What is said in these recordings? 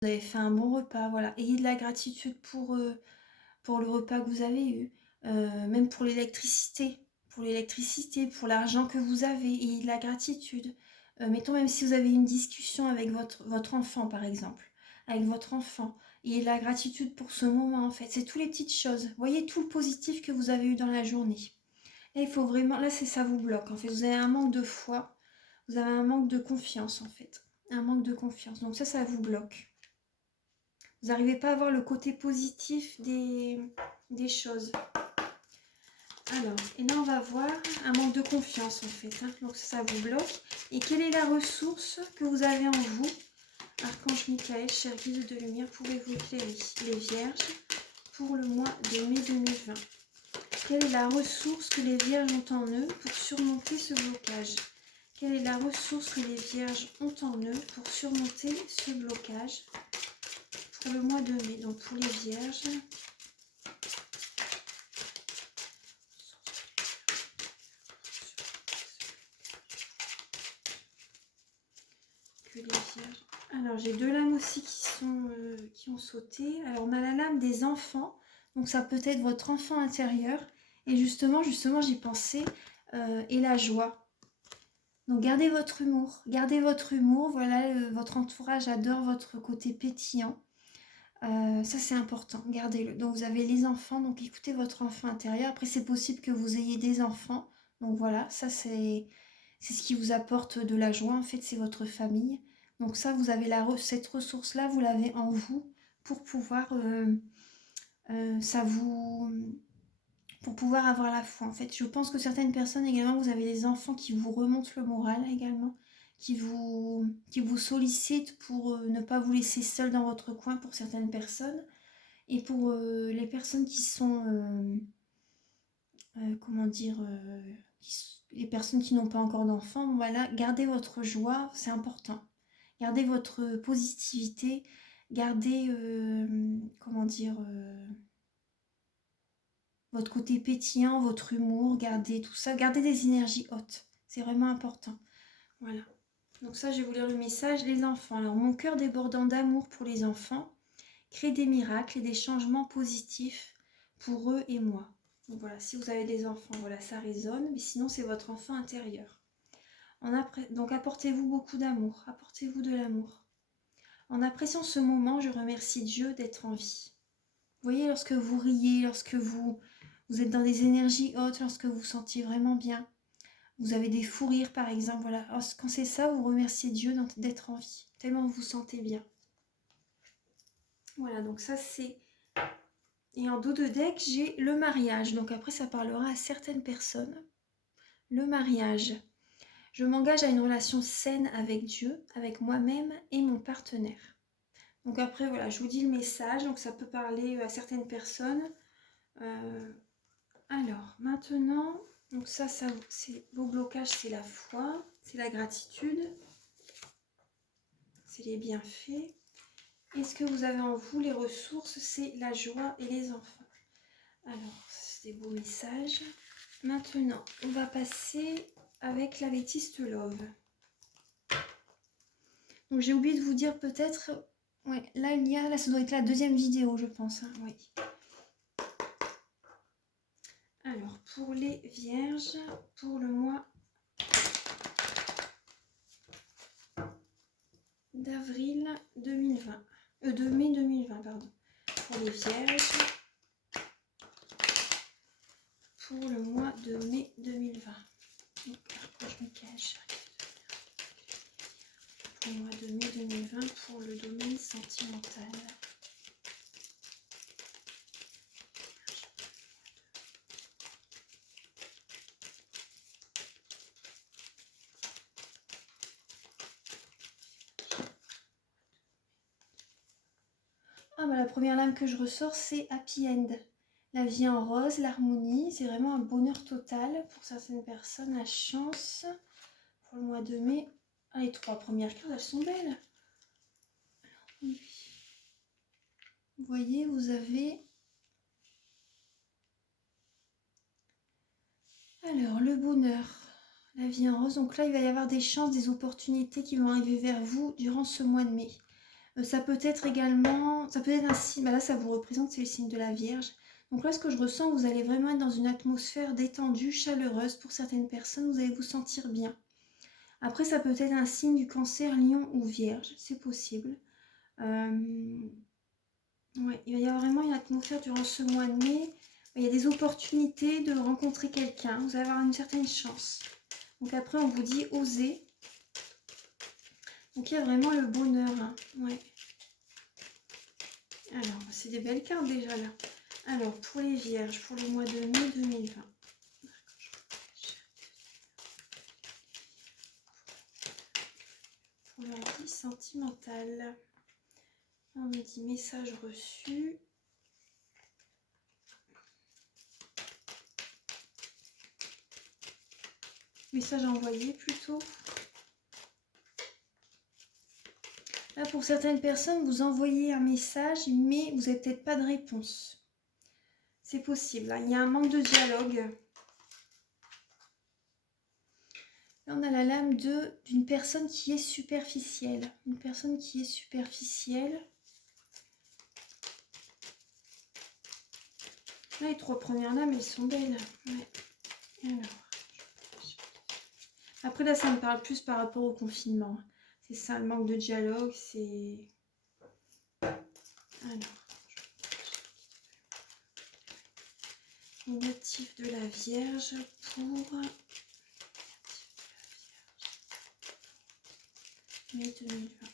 vous avez fait un bon repas, voilà. Ayez de la gratitude pour le repas que vous avez eu, même pour l'électricité, pour l'argent que vous avez, ayez de la gratitude. Mettons, même si vous avez une discussion avec votre enfant, par exemple, avec votre enfant, ayez de la gratitude pour ce moment, en fait. C'est toutes les petites choses. Voyez tout le positif que vous avez eu dans la journée. Là, il faut vraiment, là, c'est ça vous bloque, en fait. Vous avez un manque de foi, vous avez un manque de confiance, en fait. Un manque de confiance. Donc ça vous bloque. Vous n'arrivez pas à voir le côté positif des choses. Alors, et là on va voir un manque de confiance en fait. Donc ça vous bloque. Et quelle est la ressource que vous avez en vous? Archange Michael, cher guide de lumière, pouvez-vous éclairer les vierges pour le mois de mai 2020? Quelle est la ressource que les vierges ont en eux pour surmonter ce blocage? Quelle est la ressource que les vierges ont en eux pour surmonter ce blocage pour le mois de mai? Donc pour les vierges, que les vierges. Alors j'ai deux lames aussi qui ont sauté. Alors on a la lame des enfants, donc ça peut être votre enfant intérieur. Et justement j'y pensais, et la joie. Donc gardez votre humour, voilà, votre entourage adore votre côté pétillant. Ça c'est important, gardez-le. Donc vous avez les enfants, donc écoutez votre enfant intérieur. Après c'est possible que vous ayez des enfants, donc voilà, ça c'est ce qui vous apporte de la joie, en fait c'est votre famille. Donc ça vous avez cette ressource-là, vous l'avez en vous pour pouvoir, ça vous pour pouvoir avoir la foi. En fait, je pense que certaines personnes également, vous avez des enfants qui vous remontent le moral également, qui vous sollicitent pour ne pas vous laisser seul dans votre coin pour certaines personnes. Et pour les personnes qui sont, comment dire, les personnes qui n'ont pas encore d'enfants, voilà, gardez votre joie, c'est important. Gardez votre positivité, gardez, comment dire, votre côté pétillant, votre humour, gardez tout ça, gardez des énergies hautes. C'est vraiment important. Voilà. Donc ça, je vais vous lire le message. Les enfants. Alors, mon cœur débordant d'amour pour les enfants crée des miracles et des changements positifs pour eux et moi. Donc voilà, si vous avez des enfants, voilà, ça résonne. Mais sinon, c'est votre enfant intérieur. Donc apportez-vous beaucoup d'amour. Apportez-vous de l'amour. En appréciant ce moment, je remercie Dieu d'être en vie. Vous voyez, lorsque vous riez, lorsque vous êtes dans des énergies hautes, lorsque vous vous sentiez vraiment bien, vous avez des fous rires par exemple, voilà. Alors, quand c'est ça, vous remerciez Dieu d'être en vie, tellement vous vous sentez bien. Voilà, donc ça c'est... Et en dos de deck, j'ai le mariage. Donc après, ça parlera à certaines personnes. Le mariage. Je m'engage à une relation saine avec Dieu, avec moi-même et mon partenaire. Donc après, voilà, je vous dis le message. Donc ça peut parler à certaines personnes. Alors, maintenant, donc ça c'est vos blocages, c'est la foi, c'est la gratitude, c'est les bienfaits. Et ce que vous avez en vous, les ressources, c'est la joie et les enfants. Alors, c'est des beaux messages. Maintenant, on va passer avec la Vétiste Love. Donc, j'ai oublié de vous dire peut-être... Ouais, là, ça doit être la deuxième vidéo, je pense. Hein, oui. Alors, pour les vierges, pour le mois d'avril 2020. De mai 2020, pardon. Pour les vierges, pour le mois de mai 2020. Donc, je me cache. Pour le mois de mai 2020, pour le domaine sentimental. Ah bah la première lame que je ressors, c'est Happy End. La vie en rose, l'harmonie, c'est vraiment un bonheur total pour certaines personnes, la chance. Pour le mois de mai, ah, les trois premières cartes, elles sont belles. Alors, oui. Vous voyez, vous avez... Alors, le bonheur, la vie en rose. Donc là, il va y avoir des chances, des opportunités qui vont arriver vers vous durant ce mois de mai. Ça peut être également, ça peut être un signe, bah là ça vous représente, c'est le signe de la Vierge. Donc là, ce que je ressens, vous allez vraiment être dans une atmosphère détendue, chaleureuse. Pour certaines personnes, vous allez vous sentir bien. Après, ça peut être un signe du Cancer, Lion ou Vierge, c'est possible. Ouais, il va y avoir vraiment une atmosphère durant ce mois de mai. Il y a des opportunités de rencontrer quelqu'un. Vous allez avoir une certaine chance. Donc après, on vous dit oser. Donc il y a vraiment le bonheur. Hein. Ouais. Alors, c'est des belles cartes déjà là. Alors, pour les Vierges, pour le mois de mai 2020. Pour leur vie sentimentale. On me dit message reçu. Message envoyé plutôt. Là, pour certaines personnes, vous envoyez un message, mais vous n'avez peut-être pas de réponse. C'est possible. Là, il y a un manque de dialogue. Là, on a la lame d'une personne qui est superficielle. Une personne qui est superficielle. Là, les 3 premières lames, elles sont belles. Ouais. Alors. Après, là, ça me parle plus par rapport au confinement. C'est ça, le manque de dialogue, c'est... Alors. Négatif de la Vierge pour... mai 2020.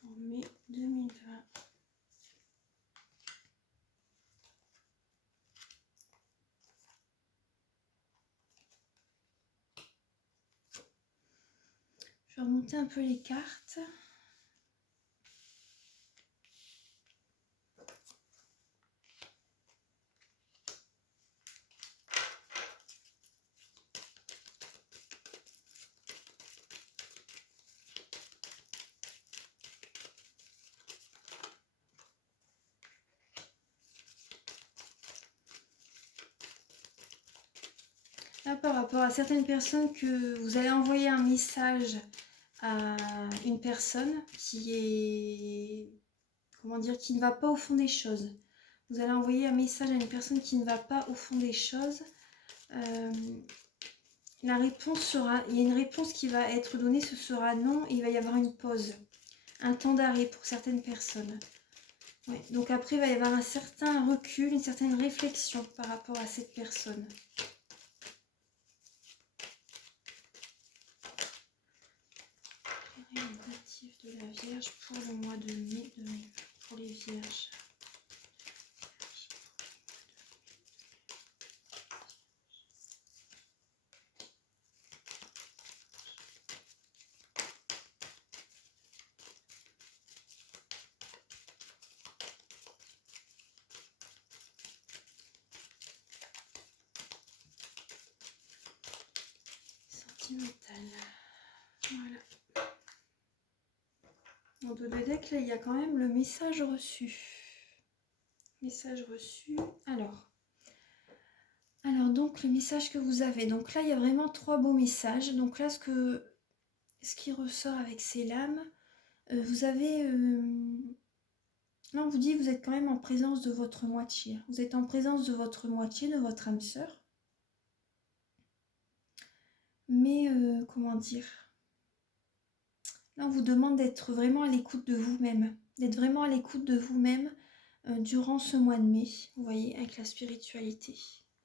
Pour mai 2020. Je vais remonter un peu les cartes. Là, par rapport à certaines personnes que vous allez envoyer un message à une personne qui est, comment dire, qui ne va pas au fond des choses. Vous allez envoyer un message à une personne qui ne va pas au fond des choses. La réponse sera, il y a une réponse qui va être donnée, ce sera non, et il va y avoir une pause, un temps d'arrêt pour certaines personnes. Ouais, donc après, il va y avoir un certain recul, une certaine réflexion par rapport à cette personne. Négatif de la Vierge pour le mois de mai 2020, pour les Vierges. Sentimentale. Voilà. Dans deux decks, là, il y a quand même le message reçu. Message reçu. Alors, donc, le message que vous avez. Donc là, il y a vraiment 3 beaux messages. Donc là, ce qui ressort avec ces lames, vous avez... là, on vous dit que vous êtes quand même en présence de votre moitié. Vous êtes en présence de votre moitié, de votre âme sœur. Mais, comment dire, là, on vous demande d'être vraiment à l'écoute de vous-même. D'être vraiment à l'écoute de vous-même durant ce mois de mai, vous voyez, avec la spiritualité.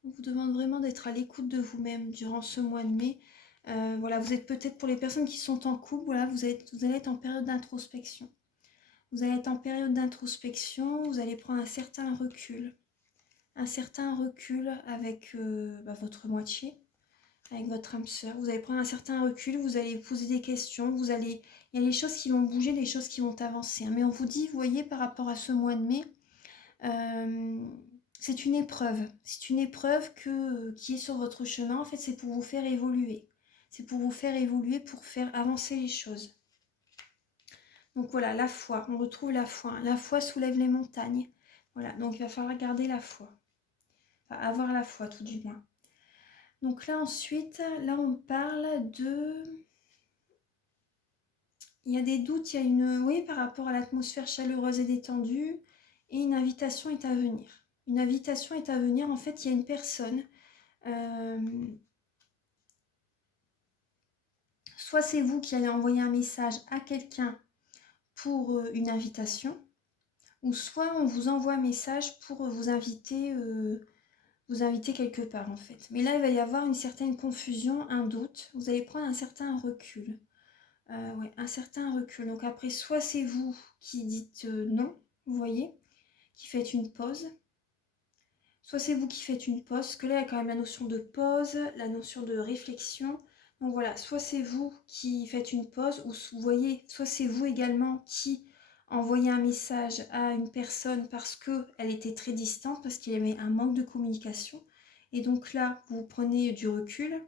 On vous demande vraiment d'être à l'écoute de vous-même durant ce mois de mai. Voilà, vous êtes peut-être, pour les personnes qui sont en couple, voilà, vous allez être en période d'introspection. Vous allez être en période d'introspection, vous allez prendre un certain recul avec votre moitié, avec votre âme sœur. Vous allez prendre un certain recul, vous allez poser des questions, il y a des choses qui vont bouger, des choses qui vont avancer. Mais on vous dit, vous voyez, par rapport à ce mois de mai, c'est une épreuve. C'est une épreuve qui est sur votre chemin. En fait, c'est pour vous faire évoluer. C'est pour vous faire évoluer, pour faire avancer les choses. Donc voilà, la foi. On retrouve la foi. La foi soulève les montagnes. Voilà, donc il va falloir garder la foi. Enfin, avoir la foi, tout du moins. Donc là, ensuite, là, on parle de... Il y a des doutes, il y a une... Oui, par rapport à l'atmosphère chaleureuse et détendue, et une invitation est à venir. Une invitation est à venir, en fait, il y a une personne... soit c'est vous qui allez envoyer un message à quelqu'un pour une invitation, ou soit on vous envoie un message pour vous inviter quelque part en fait. Mais là, il va y avoir une certaine confusion, un doute. Vous allez prendre un certain recul. Ouais, un certain recul. Donc après, soit c'est vous qui dites non, vous voyez, qui faites une pause. Soit c'est vous qui faites une pause, parce que là, il y a quand même la notion de pause, la notion de réflexion. Donc voilà, soit c'est vous qui faites une pause, ou vous voyez, soit c'est vous également qui envoyez un message à une personne parce qu'elle était très distante, parce qu'il y avait un manque de communication. Et donc là, vous prenez du recul.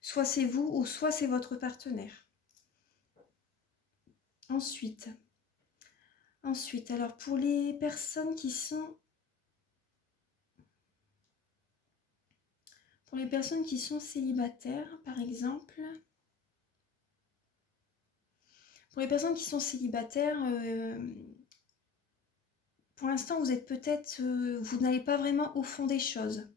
Soit c'est vous, ou soit c'est votre partenaire. Ensuite, alors pour les personnes qui sont... Pour les personnes qui sont célibataires, par exemple... Pour les personnes qui sont célibataires, pour l'instant, vous êtes peut-être... vous n'allez pas vraiment au fond des choses.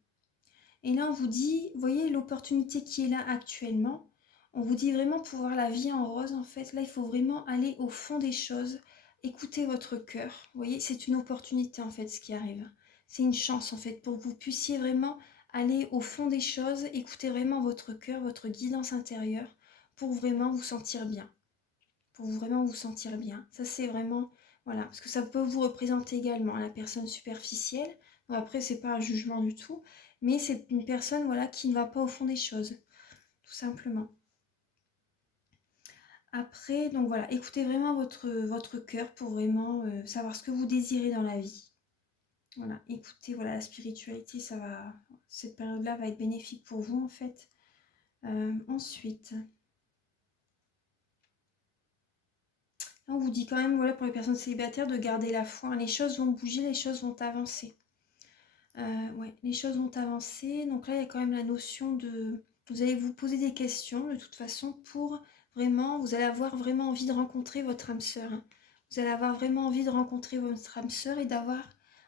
Et là, on vous dit, vous voyez l'opportunité qui est là actuellement, on vous dit vraiment pour voir la vie en rose, en fait. Là, il faut vraiment aller au fond des choses, écouter votre cœur. Vous voyez, c'est une opportunité, en fait, ce qui arrive. C'est une chance, en fait, pour que vous puissiez vraiment aller au fond des choses, écouter vraiment votre cœur, votre guidance intérieure, pour vraiment vous sentir bien. Pour vraiment vous sentir bien. Ça, c'est vraiment... Voilà, parce que ça peut vous représenter également la personne superficielle. Donc après, c'est pas un jugement du tout, mais c'est une personne voilà, qui ne va pas au fond des choses, tout simplement. Après, donc voilà, écoutez vraiment votre cœur pour vraiment savoir ce que vous désirez dans la vie. Voilà, écoutez, voilà, la spiritualité, ça va... Cette période-là va être bénéfique pour vous, en fait. Ensuite... On vous dit quand même, voilà, pour les personnes célibataires, de garder la foi. Les choses vont bouger, les choses vont avancer. Ouais, les choses vont avancer. Donc là, il y a quand même la notion de... Vous allez vous poser des questions, de toute façon, pour vraiment... Vous allez avoir vraiment envie de rencontrer votre âme sœur. Hein. Vous allez avoir vraiment envie de rencontrer votre âme sœur et d'avoir...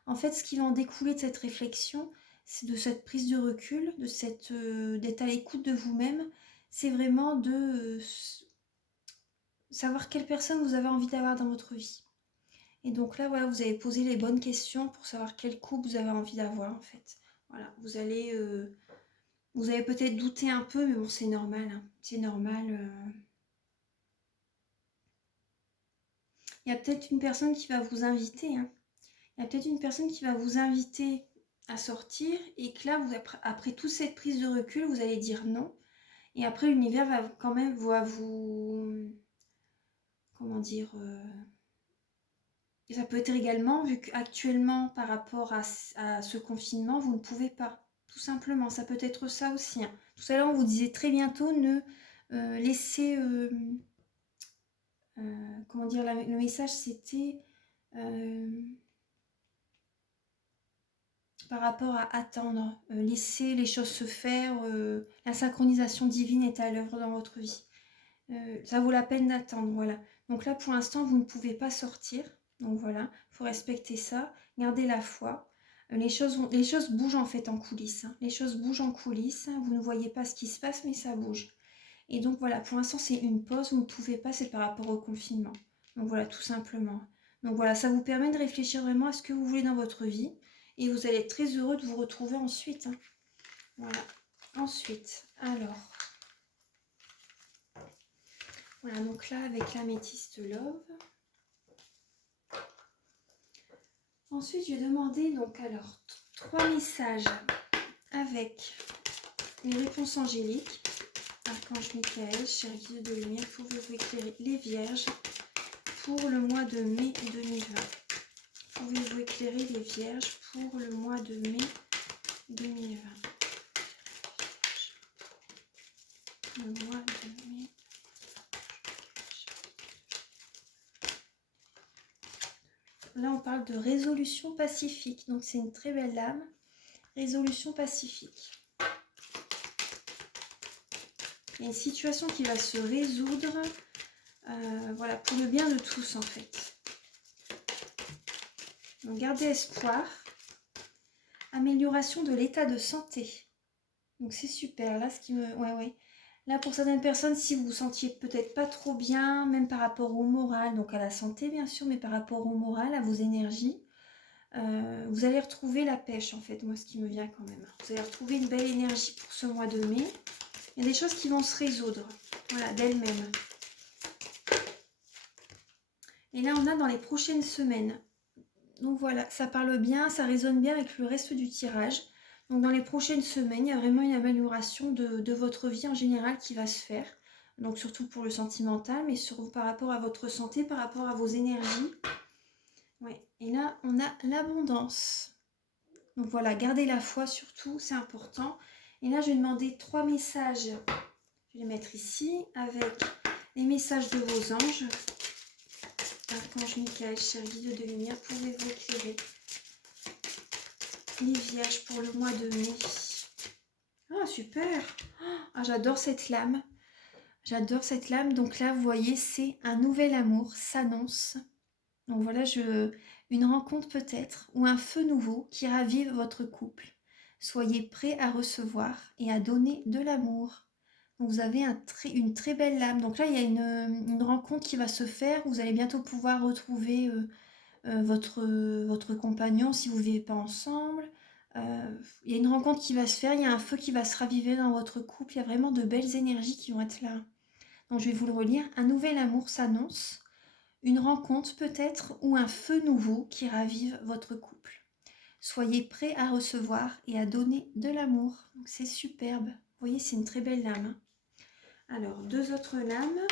En fait, ce qui va en découler de cette réflexion, c'est de cette prise de recul, de cette d'être à l'écoute de vous-même. C'est vraiment de... savoir quelle personne vous avez envie d'avoir dans votre vie. Et donc là, voilà, vous avez posé les bonnes questions pour savoir quel couple vous avez envie d'avoir, en fait. Voilà, vous allez peut-être douter un peu, mais bon, c'est normal. Hein. C'est normal. Il y a peut-être une personne qui va vous inviter. Hein. Il y a peut-être une personne qui va vous inviter à sortir et que là, après toute cette prise de recul, vous allez dire non. Et après, l'univers va quand même vous... Comment dire Et ça peut être également, vu qu'actuellement, par rapport à ce confinement, vous ne pouvez pas. Tout simplement, ça peut être ça aussi. Hein. Tout à l'heure, on vous disait très bientôt ne laisser... comment dire, le message, c'était par rapport à attendre, laisser les choses se faire. La synchronisation divine est à l'œuvre dans votre vie. Ça vaut la peine d'attendre, voilà. Donc là, pour l'instant, vous ne pouvez pas sortir. Donc voilà, il faut respecter ça. Gardez la foi. Les choses bougent en fait en coulisses. Hein. Les choses bougent en coulisses. Vous ne voyez pas ce qui se passe, mais ça bouge. Et donc voilà, pour l'instant, c'est une pause. Vous ne pouvez pas, c'est par rapport au confinement. Donc voilà, tout simplement. Donc voilà, ça vous permet de réfléchir vraiment à ce que vous voulez dans votre vie. Et vous allez être très heureux de vous retrouver ensuite. Hein. Voilà. Ensuite, alors... Voilà, donc là, avec l'améthyste Love. Ensuite, je vais demander, donc, alors, 3 messages avec les réponses angéliques. Archange Michael, chéri guide de lumière, pouvez-vous éclairer les vierges pour le mois de mai 2020 ? Pouvez-vous éclairer les vierges pour le mois de mai 2020 ? Le mois de mai. Là, on parle de résolution pacifique. Donc, c'est une très belle âme. Résolution pacifique. Il y a une situation qui va se résoudre, voilà, pour le bien de tous en fait. Donc gardez espoir. Amélioration de l'état de santé. Donc c'est super, là ce qui me... Ouais. Là pour certaines personnes, si vous vous sentiez peut-être pas trop bien, même par rapport au moral, donc à la santé bien sûr, mais par rapport au moral, à vos énergies, vous allez retrouver la pêche en fait, moi ce qui me vient quand même. Vous allez retrouver une belle énergie pour ce mois de mai. Il y a des choses qui vont se résoudre, voilà, d'elles-mêmes. Et là, on a dans les prochaines semaines. Donc voilà, ça parle bien, ça résonne bien avec le reste du tirage. Donc dans les prochaines semaines, il y a vraiment une amélioration de votre vie en général qui va se faire. Donc surtout pour le sentimental, mais surtout par rapport à votre santé, par rapport à vos énergies. Ouais. Et là, on a l'abondance. Donc voilà, gardez la foi surtout, c'est important. Et là, je vais demander 3 messages. Je vais les mettre ici avec les messages de vos anges. Archange Michael, cher guide de lumière, pouvez-vous éclairer les vierges pour le mois de mai? Ah, super! Ah, j'adore cette lame. J'adore cette lame. Donc là, vous voyez, c'est un nouvel amour s'annonce. Donc voilà, une rencontre peut-être ou un feu nouveau qui ravive votre couple. Soyez prêts à recevoir et à donner de l'amour. Donc vous avez une très belle lame. Donc là, il y a une rencontre qui va se faire. Vous allez bientôt pouvoir retrouver votre compagnon si vous ne vivez pas ensemble. Il y a une rencontre qui va se faire. Il y a un feu qui va se raviver dans votre couple. Il y a vraiment de belles énergies qui vont être là. Donc je vais vous le relire. Un nouvel amour s'annonce. Une rencontre peut-être ou un feu nouveau qui ravive votre couple. Soyez prêts à recevoir et à donner de l'amour. C'est superbe. Vous voyez, c'est une très belle lame. Alors, 2 autres lames.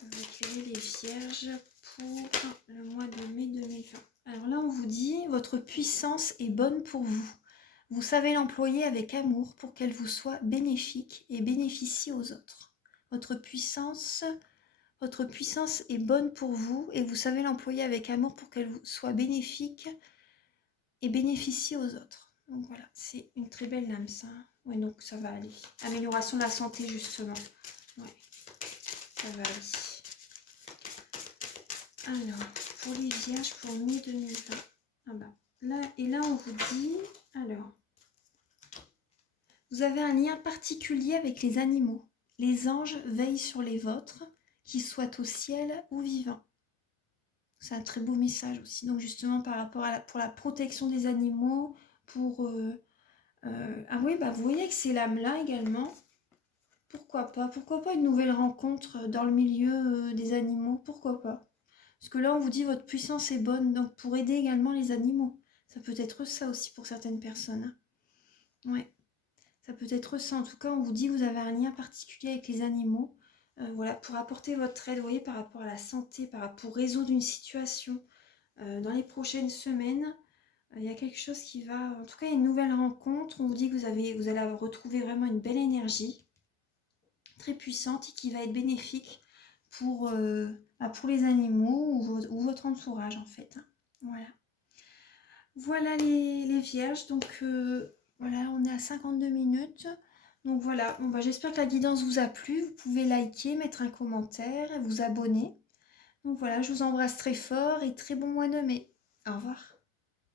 On va éclairer les vierges pour le mois de mai 2020. Alors là, on vous dit, votre puissance est bonne pour vous. Vous savez l'employer avec amour pour qu'elle vous soit bénéfique et bénéficie aux autres. Votre puissance est bonne pour vous et vous savez l'employer avec amour pour qu'elle vous soit bénéfique et bénéficie aux autres. Donc voilà, c'est une très belle lame ça. Oui, donc ça va aller. Amélioration de la santé justement. Ouais, ça va aller. Alors, pour les vierges pour mai 2020. Ah bah, là, et là on vous dit, alors, vous avez un lien particulier avec les animaux. Les anges veillent sur les vôtres, qu'ils soient au ciel ou vivants. C'est un très beau message aussi. Donc justement par rapport à pour la protection des animaux, pour... ah oui, bah vous voyez que ces lames-là également. Pourquoi pas? Pourquoi pas une nouvelle rencontre dans le milieu des animaux? Pourquoi pas? Parce que là, on vous dit votre puissance est bonne, donc pour aider également les animaux. Ça peut être ça aussi pour certaines personnes. Ouais, ça peut être ça. En tout cas, on vous dit que vous avez un lien particulier avec les animaux. Voilà, pour apporter votre aide, vous voyez, par rapport à la santé, pour résoudre une situation dans les prochaines semaines. Il y a quelque chose qui va... En tout cas, il y a une nouvelle rencontre. On vous dit que vous allez retrouver vraiment une belle énergie très puissante et qui va être bénéfique pour les animaux ou votre entourage en fait. Voilà. Voilà les vierges. Donc voilà, on est à 52 minutes. Donc voilà, bon, bah, j'espère que la guidance vous a plu. Vous pouvez liker, mettre un commentaire, vous abonner. Donc voilà, je vous embrasse très fort et très bon mois de mai. Au revoir.